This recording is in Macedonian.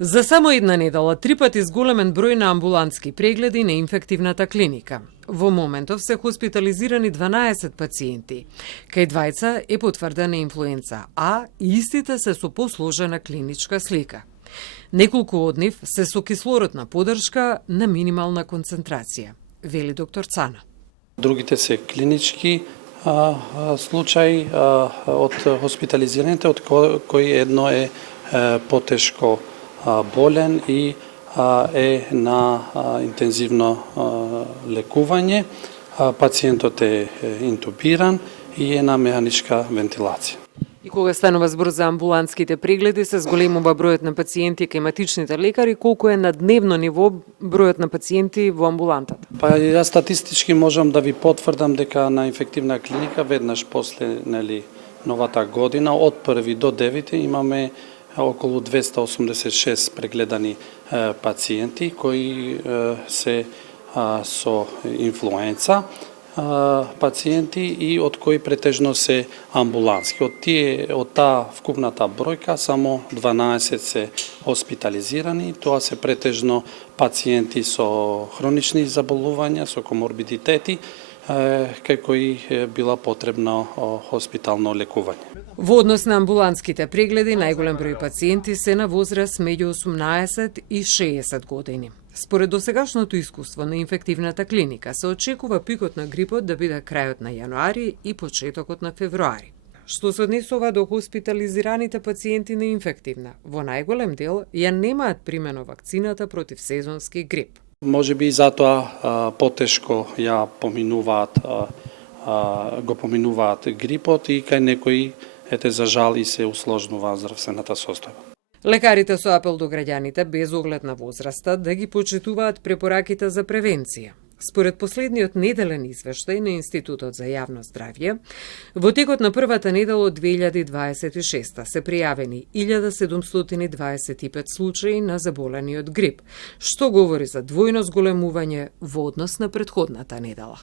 За само една недела, 3 пати зголемен број на амбулантски прегледи на инфективната клиника. Во моментов се хоспитализирани 12 пациенти. Кај двајца е потврдена инфлуенца А и истите се со посложена клиничка слика. Неколку од нив се со кислородна поддршка на минимална концентрација, вели доктор Цана. Другите се клинички случаи од хоспитализираните, од кои едно е потешко болен и е на интензивно лекување. Пациентот е интубиран и е на механичка вентилација. И кога станува збор за амбулантските прегледи, се зголемува бројот на пациенти кај матичните лекари, колку е на дневно ниво бројот на пациенти во амбулантата? Јас статистички можам да ви потврдам дека на инфективна клиника веднаш после новата година од 1 до 9 имаме околу 286 прегледани пациенти кои се со инфлуенца пациенти и од кои претежно се амбулантски. Од таа вкупната бројка само 12 се хоспитализирани, тоа се претежно пациенти со хронични заболувања, со коморбидитети, кај кои била потребно хоспитално лекување. Во однос на амбулантските прегледи, најголем број пациенти се на возраст меѓу 18 и 60 години. Според досегашното искуство на инфективната клиника, се очекува пикот на грипот да биде крајот на јануари и почетокот на февруари. Што се однесува до хоспитализираните пациенти на инфективна, во најголем дел ја немаат примено вакцината против сезонски грип. Може би и затоа потешко ја го поминуваат грипот и кај некои за жал и се усложнува здравствената состојба. Лекарите со апел до граѓаните без оглед на возраста да ги почитуваат препораките за превенција. Според последниот неделен извештај на Институтот за јавно здравје, во текот на првата недела од 2026 се пријавени 1725 случаи на заболени од грип, што говори за двојно зголемување во однос на претходната недела.